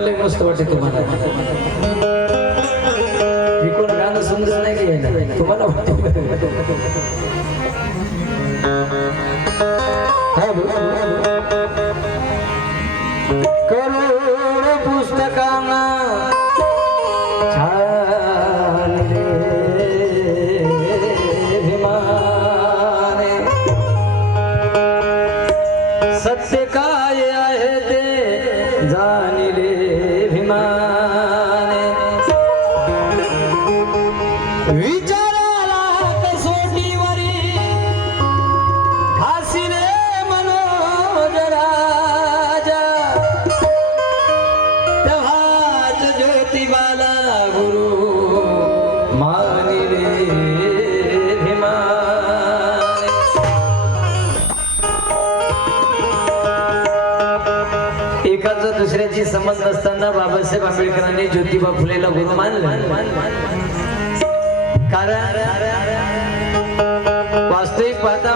पण लय मस्त वाटते तुम्हाला. मी कोण गाणं समजत नाही की आहे तुम्हाला वाटते. करोड पुस्तकांना छान रे भिमाने, सत्य काय आहे ते जाणिले भिमाने, विचाराला कसोटीवरी हासिले मनोज राजा, तेव्हाच ज्योतिबाला गुरु मानिले भिमाने. एकाचा दुसऱ्याची समज नसताना बाबासाहेब आंबेडकरांनी ज्योतिबा फुलेला गुरु मानलं. कारण वास्तविक पाहता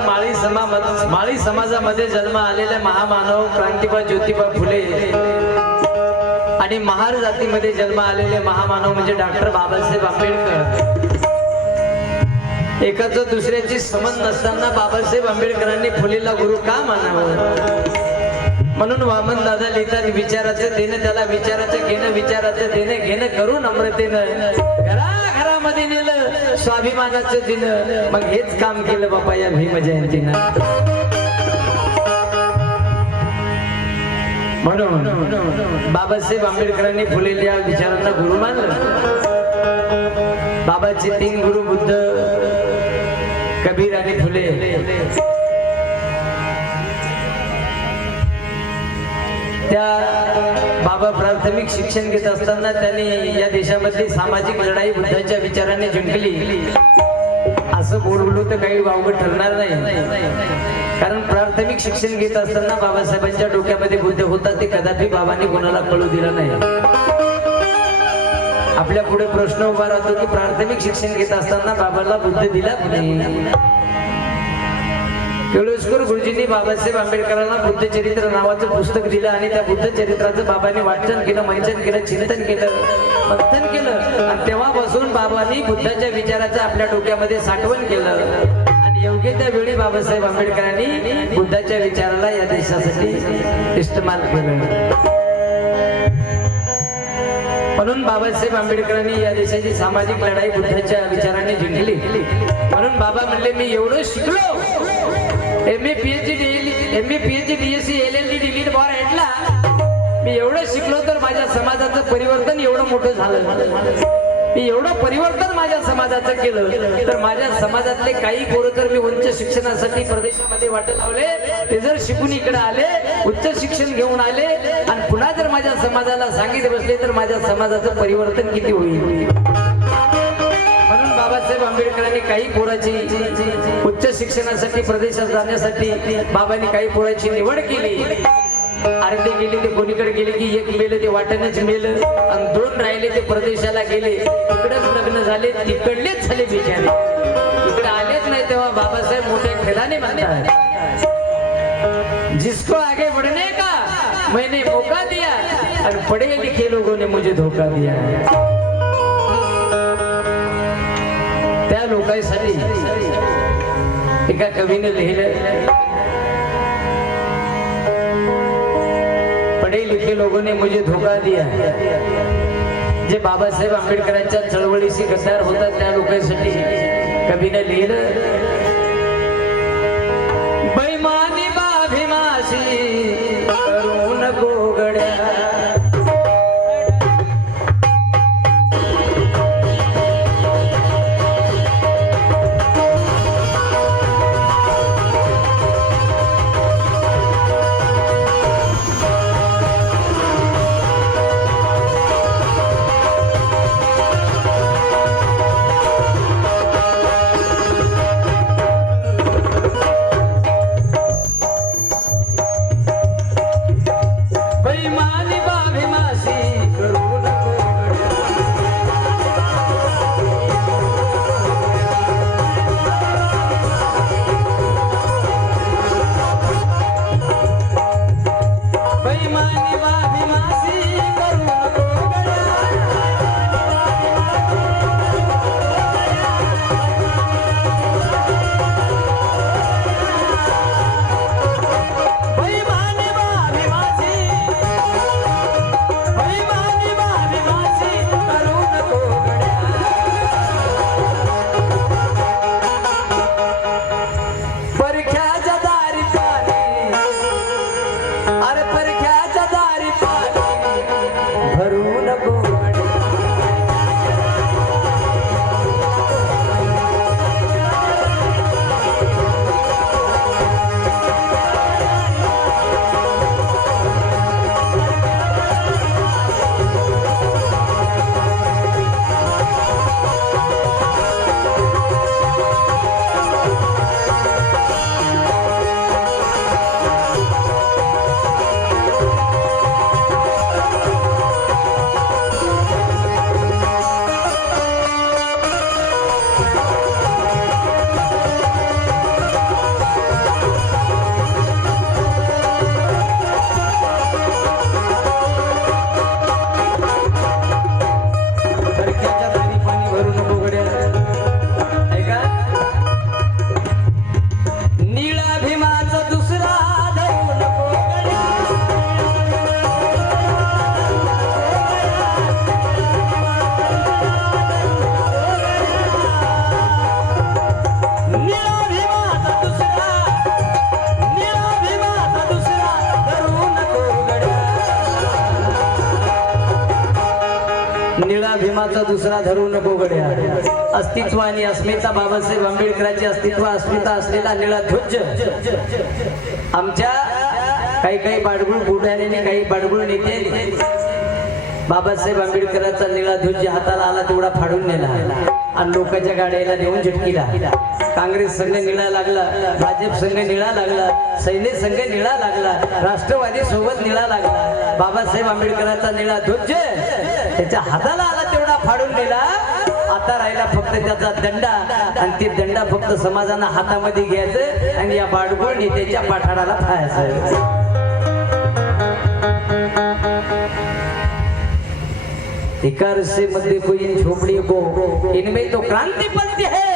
माळी समाजामध्ये जन्म आलेल्या महामानव क्रांतिबा ज्योतिबा फुले आणि महार जातीमध्ये जन्म आलेले महामानव म्हणजे डॉक्टर बाबासाहेब आंबेडकर. एकाच दुसऱ्याची समज नसताना बाबासाहेब आंबेडकरांनी फुलेला गुरु का मानावं? म्हणून वामन दादा लिहितात, विचाराचं देणं त्याला विचाराचं घेणं, विचाराचं देणं घेणं करून नम्रतेनं घराघरामध्ये नेलं स्वाभिमानाचं दिनं. मग हेच काम केलं बापा या भीम जयंतीनं. म्हणून बाबासाहेब आंबेडकरांनी फुलेल्या विचारांना गुरु मानलं. बाबाचे 3 गुरु बुद्ध, कबीर आणि फुले. त्या बाबा प्राथमिक शिक्षण घेत असताना त्यांनी या देशामधली सामाजिक लढाई बुद्धाच्या विचाराने जिंकली. असं बोललो तर काही वावगं ठरणार नाही. कारण प्राथमिक शिक्षण घेत असताना बाबासाहेबांच्या डोक्यामध्ये बुद्ध होता ते कदापि बाबांनी कोणाला कळू दिलं नाही. आपल्या पुढे प्रश्न उभा राहतो की प्राथमिक शिक्षण घेत असताना बाबाला बुद्ध दिला नाही. केळुस्कर गुरुजींनी बाबासाहेब आंबेडकरांना बुद्ध चरित्र नावाचं पुस्तक दिलं आणि त्या बुद्ध चरित्राचं बाबांनी वाचन केलं, मंचन केलं, चिंतन केलं, मंथन केलं. आणि तेव्हापासून बाबांनी बुद्धाच्या विचाराचं आपल्या डोक्यामध्ये साठवण केलं. आणि योग्य त्या वेळी बाबासाहेब आंबेडकरांनी बुद्धाच्या विचाराला या देशासाठी इस्तेमाल केलं. म्हणून बाबासाहेब आंबेडकरांनी या देशाची सामाजिक लढाई बुद्धाच्या विचाराने जिंकली. म्हणून बाबा म्हणले, मी एवढं शिकलो, MA PhD DSc LLD DLitt bar at law, मी एवढं शिकलो तर माझ्या समाजाचं परिवर्तन एवढं मोठं झालं. मी एवढं परिवर्तन माझ्या समाजाचं केलं तर माझ्या समाजातले काही पोरं तर मी उच्च शिक्षणासाठी प्रदेशामध्ये वाटत लावले, ते जर शिकून इकडे आले, उच्च शिक्षण घेऊन आले आणि पुन्हा जर माझ्या समाजाला सांगित बसले तर माझ्या समाजाचं परिवर्तन किती होईल. म्हणून बाबासाहेब आंबेडकरांनी काही पोराची उच्च शिक्षणासाठी प्रदेशात जाण्यासाठी बाबांनी काही पोराची निवड केली. अर्धे गेले ते कोणीकडे गेले की 1 मेलं ते वाटणच मेलं आणि 2 राहिले ते प्रदेशाला गेले. इकडेच लग्न झाले, तिकडलेच झाले बिचारे, इकडे आलेच नाही. तेव्हा बाबासाहेब मोठ्या खेळाने म्हणतात, जिसको आगे बढ़ने का मैंने मौका दिया और पढ़े लिखे लोगों ने मुझे धोखा दिया. त्या लोकांसाठी एका कवीने लिहिलं, पढ़े लिखे लोगों ने मुझे धोखा दिया. जे बाबासाहेब आंबेडकरांच्या चळवळीशी गद्दार होतात त्या लोकांसाठी कवीने लिहिलं, बैमानी बाभिमाशी करू नको गड्या, बेईमानी बाभिमासी करू एका भीमाचा दुसरा धरू नको गड्या. अस्तित्व आणि अस्मिता बाबासाहेब आंबेडकरांचे अस्तित्व अस्मिता असलेला निळा ध्वज आमच्या काही बाडगुळ बुढ्याने काही बाडगुळ नेते बाबासाहेब आंबेडकरांचा निळा ध्वज हाताला आला तेवढा फाडून नेला आणि लोकांच्या गाड्याला नेऊन झटकीला. काँग्रेस संघ निळा लागला, भाजप संघ निळा लागला, सैनिक संघ निळा लागला, राष्ट्रवादी सोबत निळा लागला. बाबासाहेब आंबेडकरांचा निळा ध्वज त्याच्या हाताला आला तेवढा फाडून नेला. आता राहिला फक्त त्याचा दंडा आणि ते दंडा फक्त समाजानं हातामध्ये घ्यायचं आणि या बाडगुळ नेत्याच्या पाठाडाला फायचं. इकार से मत देखो इन झोपड़ी को, इनमें तो क्रांति पलती है,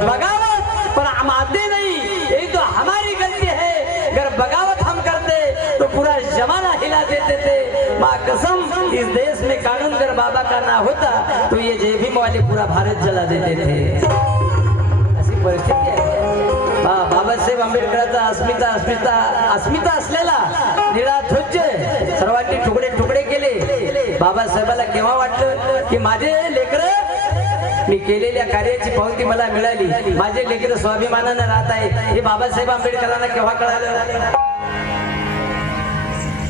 बगावत पर हम आते नहीं, ये तो हमारी गलती है. अगर बगावत हम करते तो पूरा जमाना हिला देते थे. माँ कसम इस देश में कानून अगर बाबा का ना होता तो ये जय भीम वाले पूरा भारत जला देते थे. अशी परिस्थिती आहे. बाबासाहेब आंबेडकरांचा अस्मिता असलेला निळा ध्वज सर्वांनी तुकडे तुकडे केले. बाबासाहेबाला केव्हा वाटलं की माझे लेकरं, मी केलेल्या कार्याची पावती मला मिळाली, माझे लेकरं स्वाभिमानानं राहत आहे, हे बाबासाहेब आंबेडकरांना केव्हा कळालं.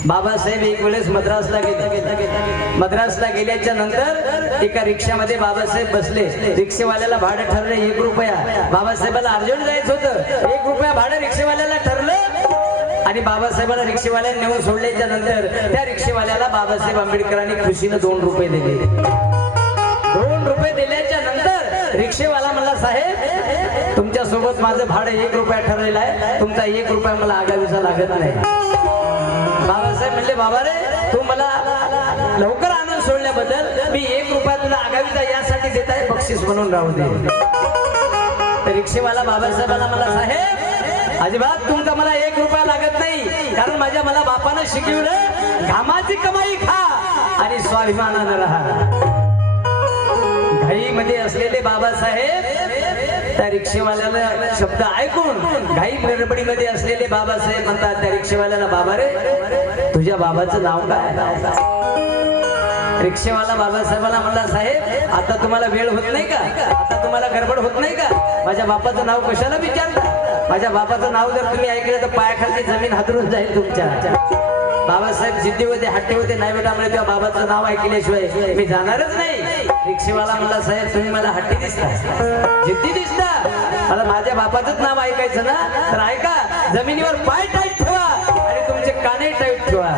बाबासाहेब एक वेळेस मद्रासला मद्रासला गेल्याच्या नंतर एका रिक्षामध्ये बाबासाहेब बसले. रिक्षेवाल्याला भाडं ठरलं 1 रुपया. बाबासाहेबाला अर्जंट जायचं होतं, 1 रुपया भाडं रिक्षेवाल्याला ठरलं आणि बाबासाहेबाला रिक्षेवाल्याने नेऊन सोडल्याच्या नंतर त्या रिक्षेवाल्याला बाबासाहेब आंबेडकरांनी खुशीनं 2 रुपये दिले. 2 रुपये दिल्याच्या नंतर रिक्षेवाला म्हणला, साहेब तुमच्या सोबत माझं भाडं 1 रुपया ठरलेलं आहे, तुमचा 1 रुपया मला आगावीचा लागत नाही. बाबासाहेब म्हणले, बाबा रे तू मला लवकर आणून सोडल्याबद्दल मी 1 रुपया तुला आगावीचा यासाठी देत आहे, बक्षीस म्हणून राहू दे. तर रिक्षेवाला बाबासाहेबाला मला, साहेब अजिबात तुमचा मला 1 रुपया लागत नाही, कारण माझ्या मला बापानं शिकवलं घामाची कमाई खा आणि स्वाभिमानानं राहा. घाईमध्ये असलेले बाबासाहेब त्या रिक्षेवाल्याला शब्द ऐकून घाई गडबडीमध्ये असलेले बाबासाहेब म्हणतात त्या रिक्षेवाल्याला, बाबा रे तुझ्या बाबाचं नाव काय. रिक्षेवाला बाबासाहेबाला म्हणला, साहेब आता तुम्हाला वेळ होत नाही का, आता तुम्हाला गडबड होत नाही का, माझ्या बापाचं नाव कशाला विचारता. माझ्या बापाचं नाव जर तुम्ही ऐकलं तर पायाखाली जमीन हादरून जाईल तुमच्या. बाबासाहेब जिद्दी होते, हट्टी होते, नाही बेटा म्हणजे तेव्हा बाबाचं नाव ऐकल्याशिवाय मी जाणारच नाही. रिक्षेवाला म्हणला, साहेब तुम्ही मला हट्टी दिसता, जिद्दी दिसता, मला माझ्या बापाचंच नाव ऐकायचं ना, तर ऐका जमिनीवर पाय टाईट ठेवा आणि तुमचे काने टाईट ठेवा.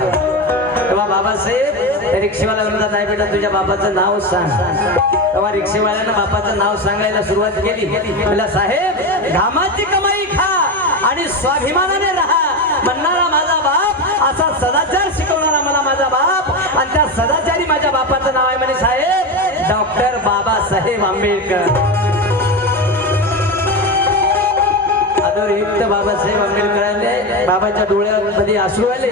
तेव्हा बाबासाहेब रिक्षेवाला म्हणतात, नाही बेटा तुझ्या बापाचं नाव सांग. तेव्हा रिक्षेवाल्यानं बापाचं नाव सांगायला सुरुवात केली. म्हणला, साहेब घामाची कमाई खा आणि स्वाभिमानाने राहा म्हणणारा माझा बाप, असा सदाचार शिकवणारा मला माझा बाप, आणि त्या सदाचारी माझ्या बापाचं नाव आहे म्हणे साहेब डॉक्टर बाबासाहेब आंबेडकर. आदरयुक्त बाबासाहेब आंबेडकरांनी बाबाच्या डोळ्यामध्ये अश्रू आले.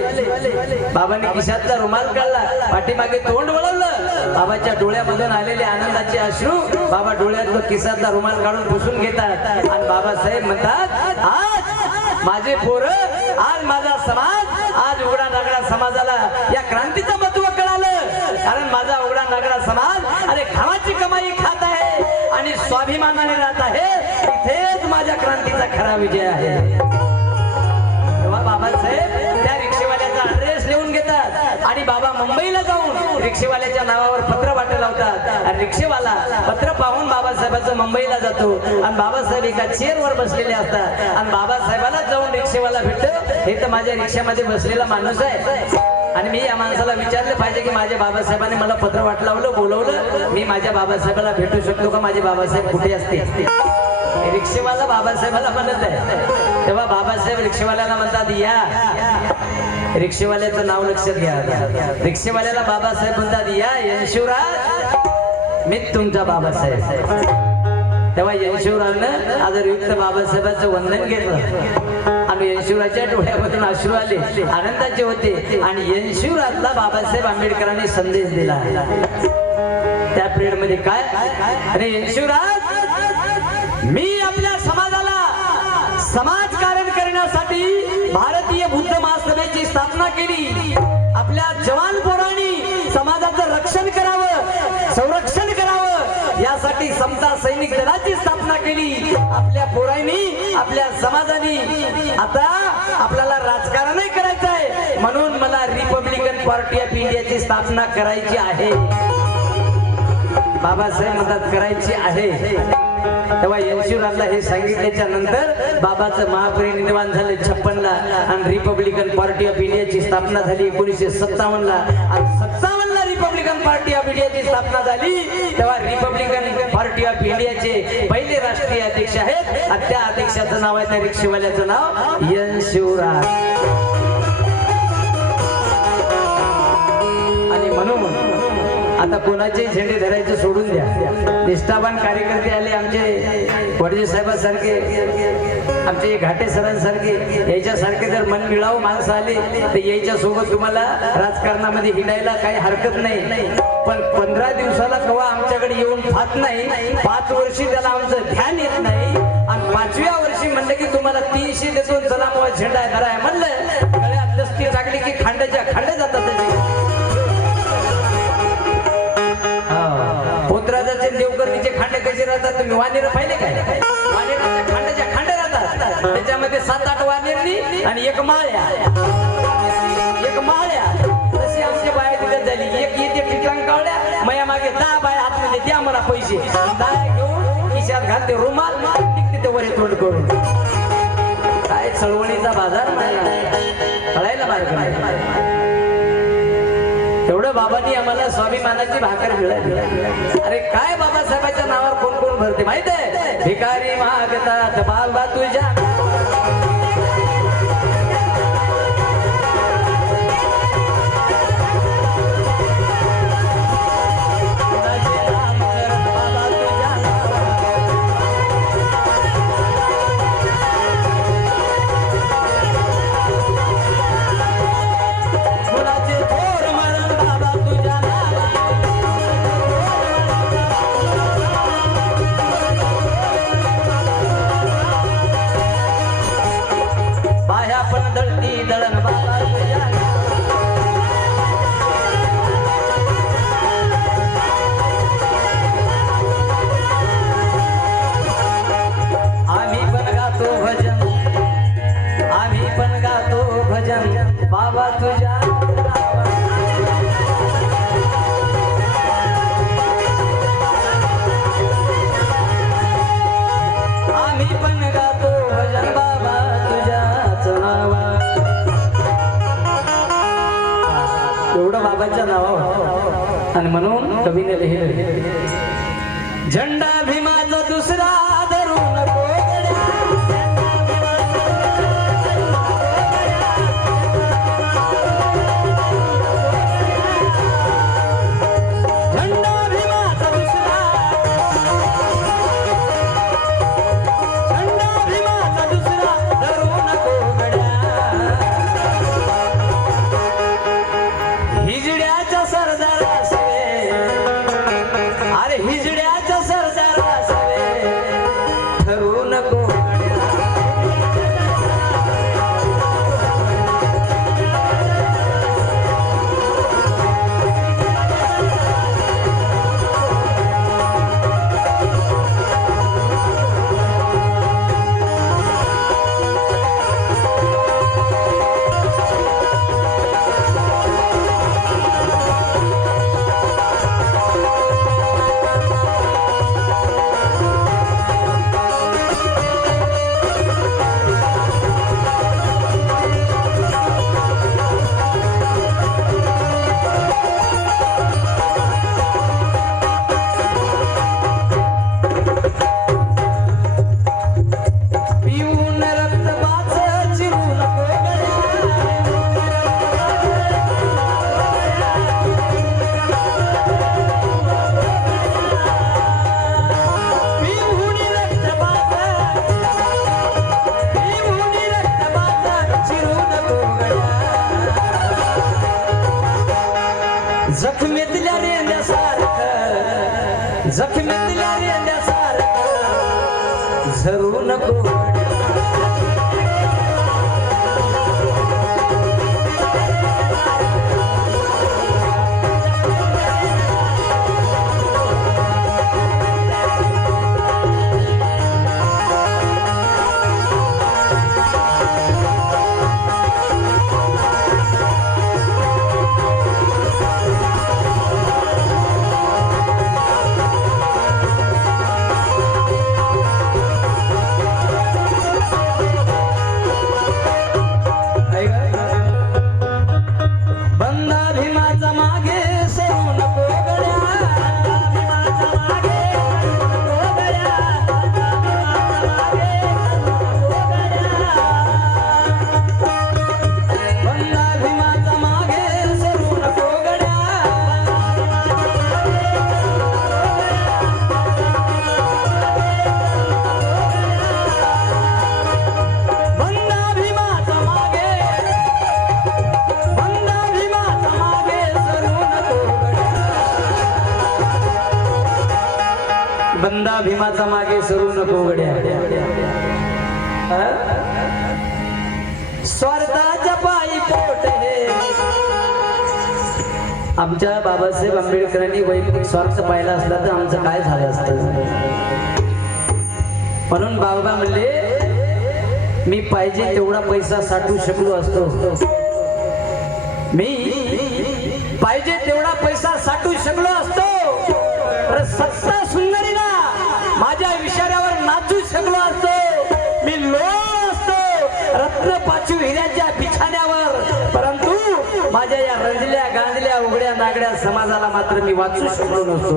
बाबांनी खिशातला रुमाल काढला, पाठीमागे तोंड वळवलं, बाबाच्या डोळ्यामधून आलेले आनंदाचे अश्रू बाबा डोळ्यातलं खिशातला रुमाल काढून पुसून घेतात आणि बाबासाहेब म्हणतात, आज माझे पोरं, आज माझा समाज, आज उघडा नागडा समाजाला या क्रांतीचं महत्व कळालं, कारण माझा उघडा नागडा समाज अरे घामाची कमाई खात आहे आणि स्वाभिमानाने राहत आहे. इथेच माझ्या क्रांतीचा खरा विजय आहे. तेव्हा बाबासाहेब त्या रिक्षेवाल्याचा ऍड्रेस लिहून घेतात आणि बाबा मुंबईला जाऊन रिक्षेवाल्याच्या नावावर पत्र वाटायला लावतात आणि रिक्षेवाला पत्र पाहून बाबासाहेबांचं मुंबईला जातो आणि बाबासाहेब एका चेअरवर बसलेले असतात आणि बाबासाहेबाला जाऊन रिक्षेवाला भेटतो, हे तर माझ्या रिक्षामध्ये बसलेला माणूस आहे आणि मी या माणसाला विचारलं पाहिजे की माझ्या बाबासाहेबांनी मला पत्र वाट लावलं, बोलवलं, मी माझ्या बाबासाहेबाला भेटू शकतो का, माझे बाबासाहेब कुठे असते. रिक्षेवाला बाबासाहेबाला म्हणत आहे. तेव्हा बाबासाहेब रिक्षेवाल्याला म्हणतात, या. रिक्षेवाल्याचं नाव लक्षात घ्या. रिक्षेवाल्याला बाबासाहेब म्हणतात, या यशवराज मी तुमचा बाबासाहेब. तेव्हा यशवराजनं आदरयुक्त बाबासाहेबांचं वंदन केलं आणि यशवराच्या डोळ्यामधून अश्रू आले, आनंदाचे होते आणि यशवराजला बाबासाहेब आंबेडकरांनी संदेश दिला. त्या पिरियड मध्ये काय, अरे यशवराज मी आपल्या समाजाला समाजकारण करण्यासाठी भारतीय बुद्ध महासभेची स्थापना केली. आपल्या जवान पोरांनी समाजाचं रक्षण करावं, संरक्षण बाबासाठी समता सैनिक दलाची स्थापना केली आपल्या पोरांनी, आपल्या समाजाने. आता आपल्याला राजकारणही करायचं आहे, म्हणून मला रिपब्लिकन पार्टी ऑफ इंडियाची स्थापना करायची आहे. बाबासाहेब मदत करायची आहे. तेव्हा यशवराजला हे सांगितल्याच्या नंतर बाबाचं महापरिनिर्वाण झाले 56 ला आणि रिपब्लिकन पार्टी ऑफ इंडियाची स्थापना झाली 1957 ला. आणि 57 ला रिपब्लिकन पार्टी ऑफ इंडियाची स्थापना झाली. तेव्हा रिपब्लिकन पार्टी ऑफ इंडियाचे पहिले राष्ट्रीय अध्यक्ष आहेत आणि त्या अध्यक्षाचं नाव आहे, त्या रिक्षेवाल्याचं नाव यशवराज. आणि म्हणून आता कोणाचे झेंडे धरायचे सोडून द्या. निष्ठावान कार्यकर्ते आले, आमचे वडजे साहेबांसारखे, आमचे घाटे सरांसारखे, याच्यासारखे जर मन मिळावं माणसं आले तर याच्या सोबत तुम्हाला राजकारणामध्ये हिंडायला काही हरकत नाही. पण 15 दिवसाला कवा आमच्याकडे येऊन पाहत नाही, 5 वर्षी त्याला आमचं ध्यान येत नाही. आणि 5व्या वर्षी म्हणलं की तुम्हाला 300 देतो, चला मग झेंडा धराय म्हणलं, गळ्यात दस्ती टाकली की खांड्याच्या खांड्या जातात. पोतराजाचे देवकर्णीचे खांडे कसे राहतात तुम्ही वानेर पाहिले काय? वानेराच्या खांड्याच्या खांड्या राहतात, त्याच्यामध्ये 7-8 वानेरनी आणि एक माळ्या. तशी आमची बाया तिथं झाली. एक येते टिकलांग कावड्या, मया मागे 10 बाया हातमध्ये द्या मला पैसे, 10 घेऊन खिशात घालते रुमाल, निघते ते वरे तोंड करून. काय चळवळीचा बाजार कळायला पाहिजे. एवढं बाबांनी आम्हाला स्वाभिमानाची भाकर मिळाली. अरे काय बाबासाहेबांच्या नावावर कोण कोण भरते माहित आहे? भिकारी मागतात बाबा तुझ्या, बाबा तुझ्या आम्ही पण गातो भजन बाबा तुझ्याच नावा. एवढं बाबांच्या नावावर. आणि म्हणून कवीने लिहिलं, झेंडा भीमाचा दुसरा धरू नको, जखमेतल्या रेंद्यासारखं, जखमेतल्या रेंद्यासारखं झरू नको. बंदा भीमाचा मागे सरू नको गड्या. स्वार्थाच्या पायी पोट हे. आमच्या बाबासाहेब आंबेडकरांनी वैयक्तिक स्वार्थ पाहिला असला तर आमचं काय झालं असतं. म्हणून बाबा म्हणले मी पाहिजे तेवढा पैसा साठवू शकलो असतो. मी पाहिजे तेवढा पैसा साठवू शकलो असतो. सत्ता सुंदरीला माझ्या इशाऱ्यावर नाचू शकलो असतो. मी लोळलो असतो रत्न पाचू हिऱ्याच्या बिछाण्यावर. परंतु माझ्या या रंजल्या गांजल्या उघड्या नागड्या समाजाला मात्र मी वाचू शकलो नसतो.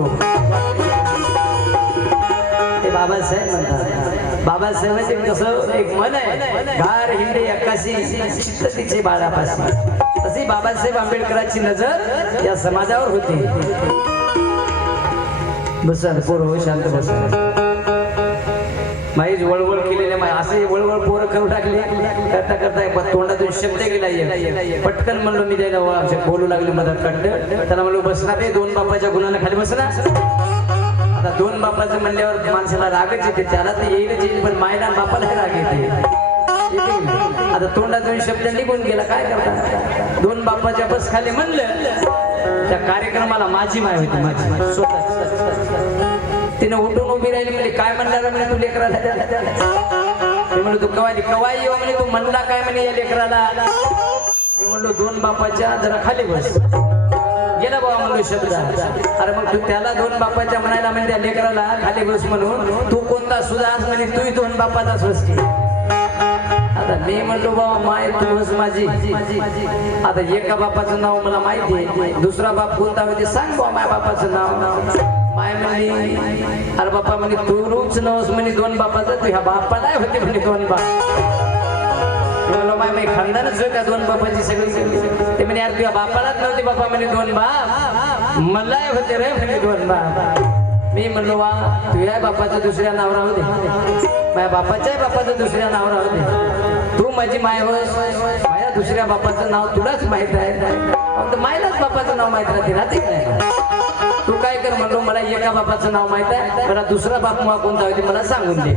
ते बाबासाहेब म्हणतात. बाबासाहेबांचे कसं एक मन आहे, गार हिंडे अक्काशी चित्त तिचे बाळापाशी. तशी बाबासाहेब आंबेडकरांची नजर या समाजावर होती. बसन पोर शांत बस. माहीच वळवळ केलेल्या माय असे वळवळ पोरं करू टाकले. करता करता तोंडातून शब्द गेला. पटकन म्हणलो मी त्याला बोलू लागले मदत काढलं. त्याला म्हणलो बसणार ते दोन बापाच्या गुणाने खाली बसला. आता दोन बापाचं म्हणल्यावर माणसाला रागच येते. त्याला तर येईलच येईल पण मायला बापाला राग येते. आता तोंडातून शब्द निघून गेला काय करता. दोन बापाच्या बस खाली म्हणलं. त्या कार्यक्रमाला माझी माय होती. माझी स्वतः तिने उठून उभी राहिली. म्हणजे काय म्हणणार म्हणे तू लेकराला. मी म्हणलो तू कवाई येऊ म्हणे. तू म्हणला काय म्हणे या लेकराला. मी म्हणलो दोन बापाच्या जरा खाली बस. गेला बाबा म्हणलो शब्द. अरे मग तू त्याला दोन बापाच्या म्हणायला म्हणजे त्या लेकराला खाली बस म्हणून तू कोणता सुधास म्हणे तूही दोन बापाचाच बसती. आता मी म्हणलो बाबा माय तू बस माझी. आता एका बापाचं नाव मला माहिती आहे. दुसरा बाप कोणता होते सांग बाबा माय बापाचं नाव. माय म्हणे अरे बापा म्हणे तू रूच नवस म्हणे दोन बापाचं. तू ह्या बापाला होते म्हणे दोन बाप. माय माय खानदानच का दोन बापाची सगळी. ते म्हणे यार तुझ्या बापालाच नव्हते बापा म्हणे दोन बाप. मला होते रे म्हणे दोन बाप. मी म्हणलो वा तुझ्या बापाचं दुसऱ्या नाव राहू दे. माझ्या बापाच्या बापाचं दुसऱ्या नाव राहू दे. तू माझी माय होस. माझ्या दुसऱ्या बापाचं नाव तुलाच माहित आहे. मायलाच बापाचं नाव माहित राहते राहते नाही. तू काय कर म्हणलो मला एका बापाचं नाव माहित आहे. मला दुसरा बाप मुळा कोणता होते मला सांगून दे.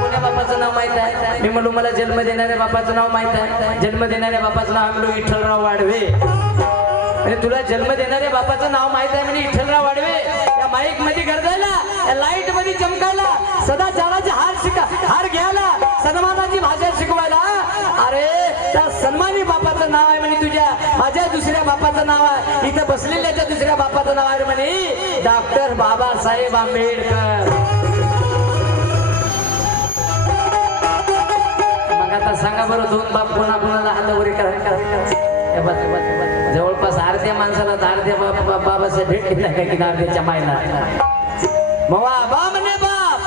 कोण्या बापाचं नाव माहित आहे. मी म्हणलो मला जन्म देणाऱ्या बापाचं नाव माहित आहे. जन्म देणाऱ्या बापाचं नाव म्हणलो विठ्ठलराव वाढवे. म्हणजे तुला जन्म देणाऱ्या बापाचं नाव माहित आहे म्हणजे विठ्ठलराव वाढवे. या माईक मध्ये गरजायला, या लाईट मध्ये चमकायला, सदाचाराचे हार घ्यायला, सन्मानाची भाषा शिकवायला. अरे त्या सन्मानी बापाचं नाव आहे म्हणे तुझ्या. माझ्या दुसऱ्या बापाचं नाव आहे. इथं बसलेल्याच्या दुसऱ्या बापाचं नाव आहे म्हणे डॉक्टर बाबासाहेब आंबेडकर. मग आता सांगा बरं दोन बाप कोणा कोणाला हातावरी करा. जवळपास अर्ध्या माणसाला अर्ध्या बाबासाहेब भेट घेतला काय की अर्ध्याच्या मायला. बा म्हणे बाप,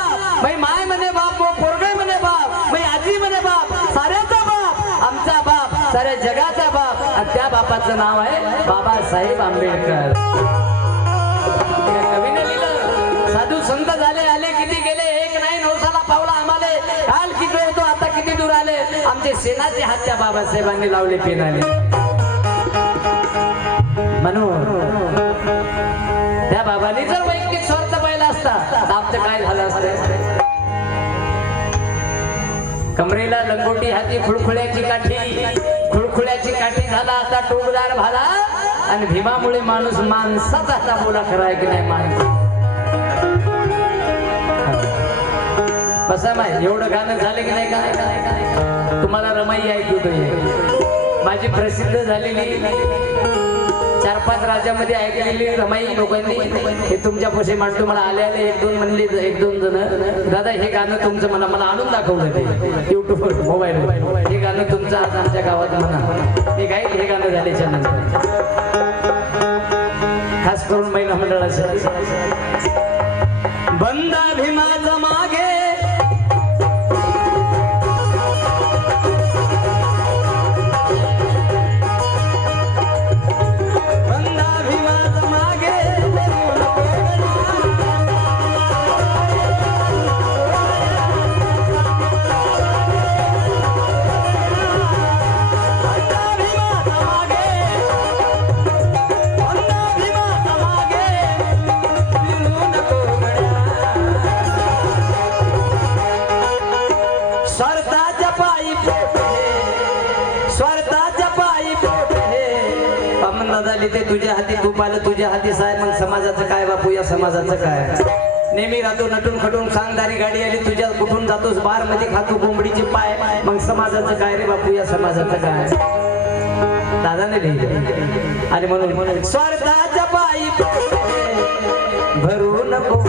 माय म्हणे बाप, पोरगे म्हणे बाप, आजी म्हणे बाप, साऱ्याचा बाप, आमचा बाप, साऱ्या जगाचा बाप. आणि त्या बापाचं नाव आहे बाबासाहेब आंबेडकर. कवीने लिहिलं साधू संत झाले आले किती गेले. एक नाही नवसाला पावला आम्हाले. काल किती होतो आता किती दूर आले. आमचे सेनाचे हात त्या बाबासाहेबांनी लावले पेनाले. म्हणून त्या बाबांनी जर वैयक्तिक स्वार्थ पाहिला असता तर आमचं काय झालं असतं. कमरेला लंगोटी हाती खुळखुळ्याची काठी झाला आता टोकदार भाला. आणि भीमामुळे माणूस माणसाचा आता बोला खरा आहे की नाही माणूस. बसा माय एवढं गाणं झालं की नाही काय. तुम्हाला रमाई ऐकतो माझी प्रसिद्ध झालेली 4-5 राज्यामध्ये ऐकलेली रमाई लोकांनी हे तुमच्या पैसे मांडतो. मला आले एक दोन म्हणले 1-2 जण दादा हे गाणं तुमचं मला आणून दाखवलं ते युट्यूबवर मोबाईलवर. हे गाणं तुमचं आज आमच्या गावात म्हणा. हे काय हे गाणं झाल्याच्या नंतर खास करून महिला मंडळाचं बंदा भीमाचा मागे प्रसाद आली ते तुझ्या हाती तूप आलं तुझ्या हाती साय मग समाजाचं काय बापू या समाजाचं काय नेहमी राहतो नटून खटून सांगदारी गाडी आली तुझ्या कुठून जातोस बार मध्ये खातो कोंबडीचे पाय मग समाजाचं काय रे बापू या समाजाचं काय दादाने लिहिलं आणि म्हणून स्वार्थाच्या पायी भरू नको